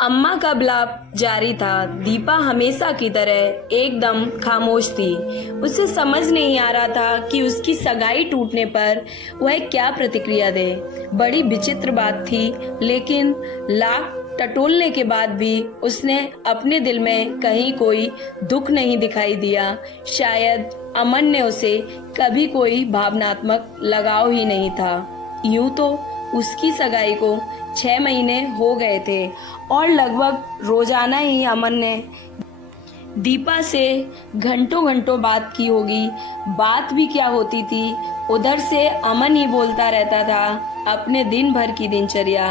अम्मा का ब्लाप जारी था। दीपा हमेशा की तरह एकदम खामोश थी। उसे समझ नहीं आ रहा था कि उसकी सगाई टूटने पर वह क्या प्रतिक्रिया दे। बड़ी विचित्र बात थी, लेकिन लाख टटोलने के बाद भी उसने अपने दिल में कहीं कोई दुख नहीं दिखाई दिया। शायद अमन ने उसे कभी कोई भावनात्मक लगाव ही नहीं था। यूं तो उसकी सगाई को 6 महीने हो गए थे और लगभग रोजाना ही अमन ने दीपा से घंटों घंटों बात की होगी। बात भी क्या होती थी, उधर से अमन ही बोलता रहता था अपने दिन भर की दिनचर्या,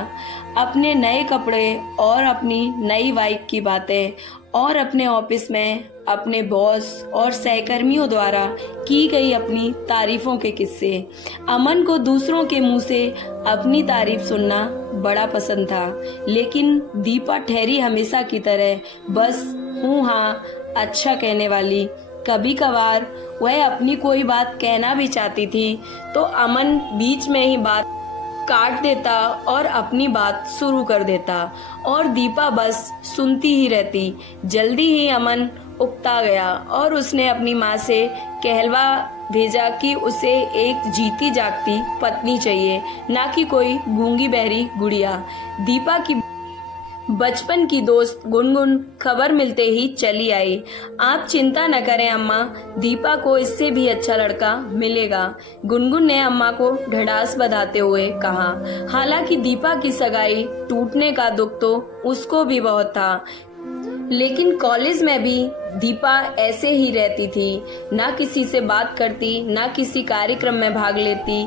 अपने नए कपड़े और अपनी नई बाइक की बातें, और अपने ऑफिस में अपने बॉस और सहकर्मियों द्वारा की गई अपनी तारीफों के किस्से। अमन को दूसरों के मुंह से अपनी तारीफ सुनना बड़ा पसंद था, लेकिन दीपा ठहरी हमेशा की तरह बस हूँ हाँ अच्छा कहने वाली। कभी कभार वह अपनी कोई बात कहना भी चाहती थी तो अमन बीच में ही बात काट देता और अपनी बात शुरू कर देता और दीपा बस सुनती ही रहती। जल्दी ही अमन उकता गया और उसने अपनी माँ से कहलवा भेजा कि उसे एक जीती जागती पत्नी चाहिए, ना कि कोई गूंगी बहरी गुड़िया। दीपा की बचपन की दोस्त गुनगुन खबर मिलते ही चली आई। आप चिंता न करें अम्मा, दीपा को इससे भी अच्छा लड़का मिलेगा, गुनगुन ने अम्मा को ढड़ास बधाते हुए कहा। हालांकि दीपा की सगाई टूटने का दुख तो उसको भी बहुत था, लेकिन कॉलेज में भी दीपा ऐसे ही रहती थी। ना किसी से बात करती, ना किसी कार्यक्रम में भाग लेती,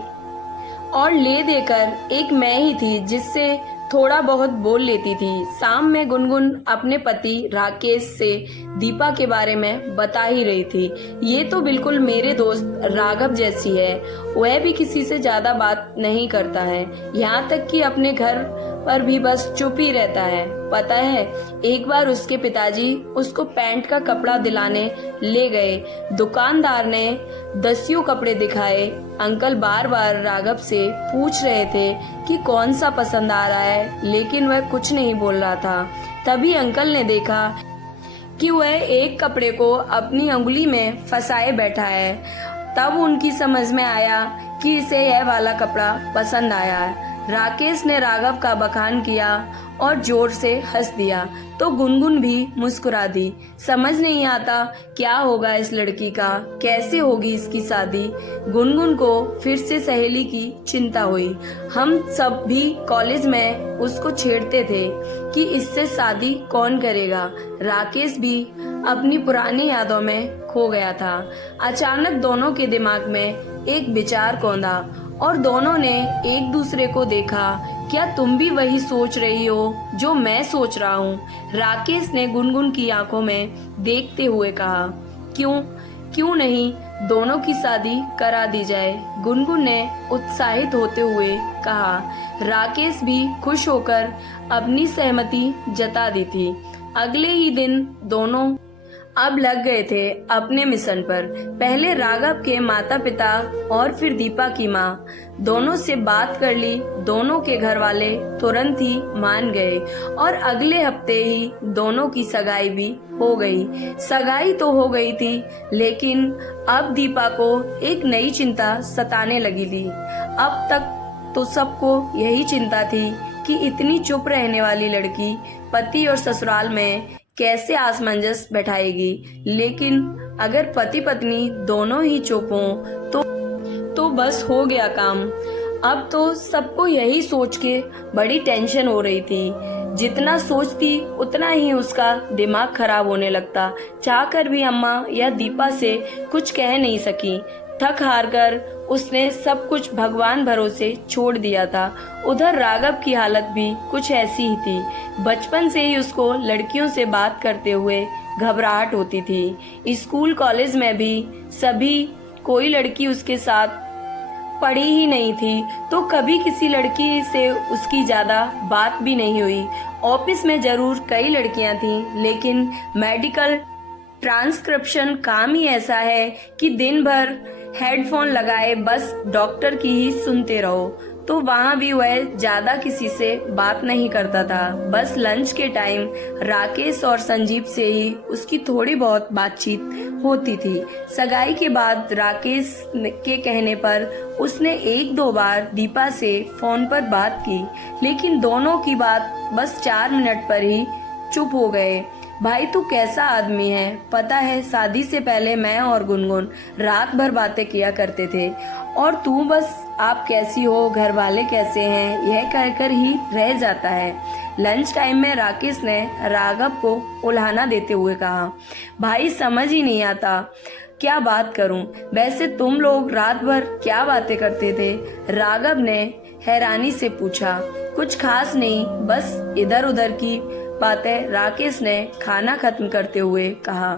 और ले देकर एक मैं ही थी जिससे थोड़ा बहुत बोल लेती थी। शाम में गुनगुन अपने पति राकेश से दीपा के बारे में बता ही रही थी। ये तो बिल्कुल मेरे दोस्त राघव जैसी है, वह भी किसी से ज्यादा बात नहीं करता है, यहाँ तक कि अपने घर पर भी बस चुप ही रहता है। पता है, एक बार उसके पिताजी उसको पैंट का कपड़ा दिलाने ले गए। दुकानदार ने दसियों कपड़े दिखाए। अंकल बार बार राघव से पूछ रहे थे कि कौन सा पसंद आ रहा है, लेकिन वह कुछ नहीं बोल रहा था। तभी अंकल ने देखा कि वह एक कपड़े को अपनी उंगली में फंसाए बैठा है। तब उनकी समझ में आया कि इसे यह वाला कपड़ा पसंद आया है। राकेश ने राघव का बखान किया और जोर से हंस दिया तो गुनगुन भी मुस्कुरा दी। समझ नहीं आता क्या होगा इस लड़की का, कैसे होगी इसकी शादी। गुनगुन को फिर से सहेली की चिंता हुई। हम सब भी कॉलेज में उसको छेड़ते थे कि इससे शादी कौन करेगा। राकेश भी अपनी पुरानी यादों में खो गया था। अचानक दोनों के दिमाग में एक विचार कौंधा और दोनों ने एक दूसरे को देखा। क्या तुम भी वही सोच रही हो जो मैं सोच रहा हूँ? राकेश ने गुनगुन की आंखों में देखते हुए कहा। क्यों नहीं, दोनों की शादी करा दी जाए, गुनगुन ने उत्साहित होते हुए कहा। राकेश भी खुश होकर अपनी सहमति जता दी थी। अगले ही दिन दोनों अब लग गए थे अपने मिशन पर। पहले राघव के माता पिता और फिर दीपा की माँ, दोनों से बात कर ली। दोनों के घर वाले तुरंत ही मान गए और अगले हफ्ते ही दोनों की सगाई भी हो गई। सगाई तो हो गई थी, लेकिन अब दीपा को एक नई चिंता सताने लगी थी। अब तक तो सबको यही चिंता थी कि इतनी चुप रहने वाली लड़की पति और ससुराल में कैसे आसमंजस बैठाएगी। लेकिन अगर पति पत्नी दोनों ही चुप हों तो बस हो गया काम। अब तो सबको यही सोच के बड़ी टेंशन हो रही थी। जितना सोचती उतना ही उसका दिमाग खराब होने लगता। चाहकर भी अम्मा या दीपा से कुछ कह नहीं सकी। थक हार कर उसने सब कुछ भगवान भरोसे छोड़ दिया था। उधर राघव की हालत भी कुछ ऐसी ही थी। बचपन से ही उसको लड़कियों से बात करते हुए घबराहट होती थी। स्कूल कॉलेज में भी सभी कोई लड़की उसके साथ पढ़ी ही नहीं थी, तो कभी किसी लड़की से उसकी ज्यादा बात भी नहीं हुई। ऑफिस में जरूर कई लड़कियां थीं, लेकिन मेडिकल ट्रांसक्रिप्शन काम ही ऐसा है कि दिन भर हेडफोन लगाए बस डॉक्टर की ही सुनते रहो। तो वहाँ भी वह ज्यादा किसी से बात नहीं करता था। बस लंच के टाइम राकेश और संजीव से ही उसकी थोड़ी बहुत बातचीत होती थी। सगाई के बाद राकेश के कहने पर उसने एक दो बार दीपा से फोन पर बात की, लेकिन दोनों की बात बस 4 मिनट पर ही चुप हो गए। भाई तू कैसा आदमी है, पता है शादी से पहले मैं और गुनगुन रात भर बातें किया करते थे और तू बस आप कैसी हो, घर वाले कैसे हैं, यह कहकर ही रह जाता है। लंच टाइम में राकेश ने राघव को उल्हाना देते हुए कहा, भाई समझ ही नहीं आता क्या बात करूं, वैसे तुम लोग रात भर क्या बातें करते थे? राघव ने हैरानी से पूछा। कुछ खास नहीं, बस इधर उधर की बातें, राकेश ने खाना खत्म करते हुए कहा।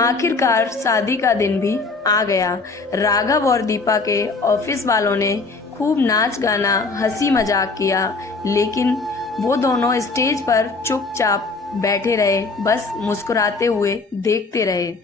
आखिरकार शादी का दिन भी आ गया। राघव और दीपा के ऑफिस वालों ने खूब नाच गाना हंसी मजाक किया, लेकिन वो दोनों स्टेज पर चुपचाप बैठे रहे, बस मुस्कुराते हुए देखते रहे।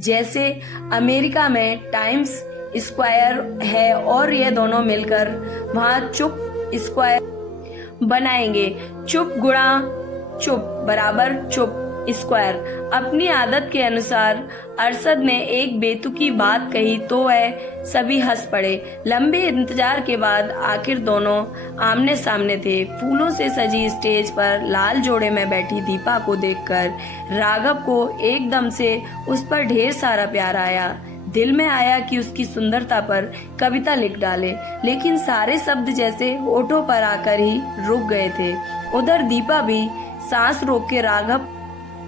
जैसे अमेरिका में टाइम्स स्क्वायर है और ये दोनों मिलकर वहाँ चुप स्क्वायर बनाएंगे। चुप गुणा चुप बराबर चुप स्क्वायर। अपनी आदत के अनुसार अरशद ने एक बेतुकी बात कही तो वह सभी हंस पड़े। लंबे इंतजार के बाद आखिर दोनों आमने सामने थे। फूलों से सजी स्टेज पर लाल जोड़े में बैठी दीपा को देखकर राघव को एकदम से उस पर ढेर सारा प्यार आया। दिल में आया कि उसकी सुंदरता पर कविता लिख डाले, लेकिन सारे शब्द जैसे होठों पर आकर ही रुक गए थे। उधर दीपा भी सांस रोक के राघव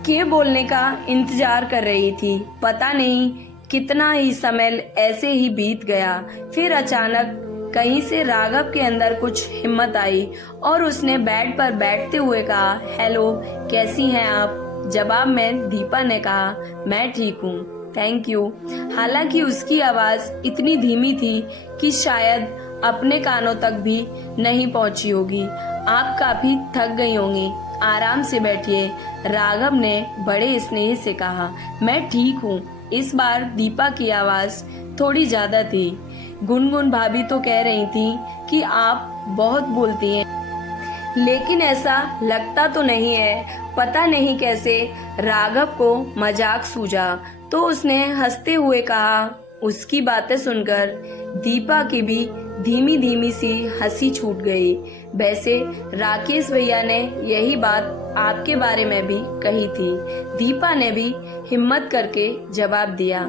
के बोलने का इंतजार कर रही थी। पता नहीं कितना ही समय ऐसे ही बीत गया। फिर अचानक कहीं से राघव के अंदर कुछ हिम्मत आई और उसने बेड पर बैठते हुए कहा, हेलो कैसी हैं आप? जवाब में दीपा ने कहा, मैं ठीक हूँ, थैंक यू। हालांकि उसकी आवाज इतनी धीमी थी कि शायद अपने कानों तक भी नहीं पहुंची होगी। आप काफी थक गई होंगी, आराम से बैठिए, राघव ने बड़े स्नेह से कहा। मैं ठीक हूँ। इस बार दीपा की आवाज थोड़ी ज्यादा थी। गुनगुन भाभी तो कह रही थी कि आप बहुत बोलती हैं, लेकिन ऐसा लगता तो नहीं है। पता नहीं कैसे राघव को मजाक सूझा तो उसने हंसते हुए कहा। उसकी बातें सुनकर दीपा की भी धीमी धीमी सी हंसी छूट गई। वैसे राकेश भैया ने यही बात आपके बारे में भी कही थी। दीपा ने भी हिम्मत करके जवाब दिया।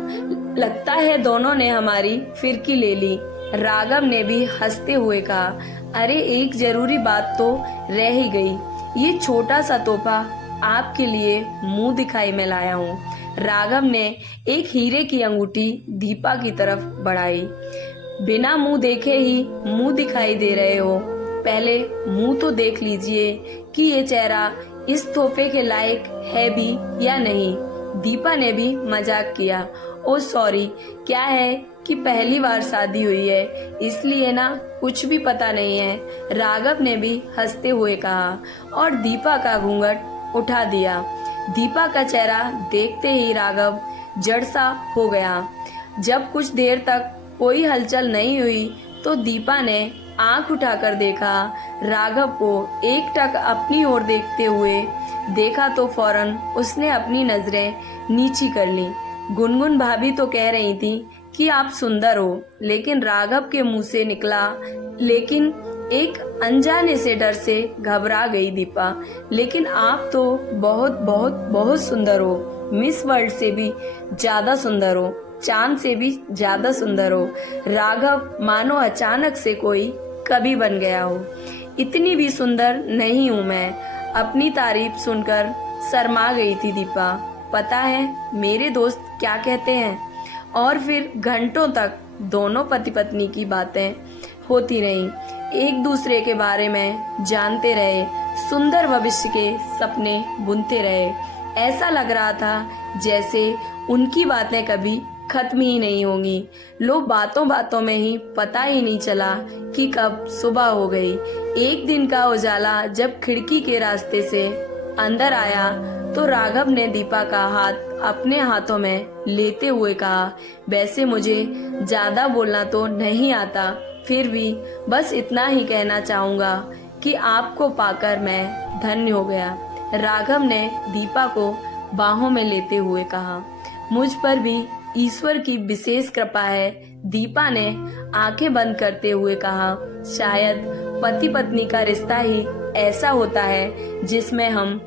लगता है दोनों ने हमारी फिरकी ले ली। राघव ने भी हंसते हुए कहा, अरे एक जरूरी बात तो रह ही गई। ये छोटा सा तोहफा आपके लिए मुंह दिखाई में लाया हूँ। राघव ने एक हीरे की अंगूठी दीपा की तरफ बढ़ाई। बिना मुंह देखे ही मुंह दिखाई दे रहे हो, पहले मुंह तो देख लीजिए कि ये चेहरा इस तोहफे के लायक है भी या नहीं। दीपा ने भी मजाक किया। ओ सॉरी, क्या है कि पहली बार शादी हुई है इसलिए ना कुछ भी पता नहीं है। राघव ने भी हंसते हुए कहा और दीपा का घूंघट उठा दिया। दीपा का चेहरा देखते ही राघव जड़ सा हो गया। जब कुछ देर तक कोई हलचल नहीं हुई तो दीपा ने आंख उठाकर देखा। राघव को एकटक अपनी ओर देखते हुए देखा तो फौरन उसने अपनी नजरें नीची कर ली। गुनगुन भाभी तो कह रही थी कि आप सुंदर हो, लेकिन राघव के मुंह से निकला लेकिन एक अनजाने से डर से घबरा गई दीपा। लेकिन आप तो बहुत बहुत बहुत सुंदर हो, मिस वर्ल्ड से भी ज्यादा सुंदर हो, चांद से भी ज्यादा सुंदर हो। राघव मानो अचानक से कोई कवि बन गया हो। इतनी भी सुंदर नहीं हूँ मैं। अपनी तारीफ सुनकर शर्मा गई थी दीपा। पता है मेरे दोस्त क्या कहते हैं? और फिर घंटों तक दोनों पति पत्नी की बातें होती रहीं, एक दूसरे के बारे में जानते रहे, सुंदर भविष्य के सपने बुनते रहे। ऐसा लग रहा था जैसे उनकी बातें कभी खत्म ही नहीं होंगी। लोग बातों बातों में ही पता ही नहीं चला कि कब सुबह हो गई। एक दिन का उजाला जब खिड़की के रास्ते से अंदर आया तो राघव ने दीपा का हाथ अपने हाथों में लेते हुए कहा, वैसे मुझे ज्यादा बोलना तो नहीं आता, फिर भी बस इतना ही कहना चाहूँगा कि आपको पाकर मैं धन्य हो गया। राघव ने दीपा को बाहों में लेते हुए कहा। मुझ पर भी ईश्वर की विशेष कृपा है, दीपा ने आंखें बंद करते हुए कहा। शायद पति पत्नी का रिश्ता ही ऐसा होता है जिसमें हम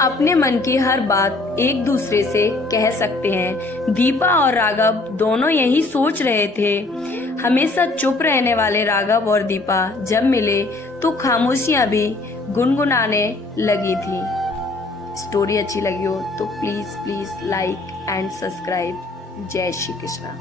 अपने मन की हर बात एक दूसरे से कह सकते हैं। दीपा और राघव दोनों यही सोच रहे थे। हमेशा चुप रहने वाले राघव और दीपा जब मिले तो खामोशियां भी गुनगुनाने लगी थी। स्टोरी अच्छी लगी हो तो प्लीज लाइक एंड सब्सक्राइब। जय श्री कृष्णा।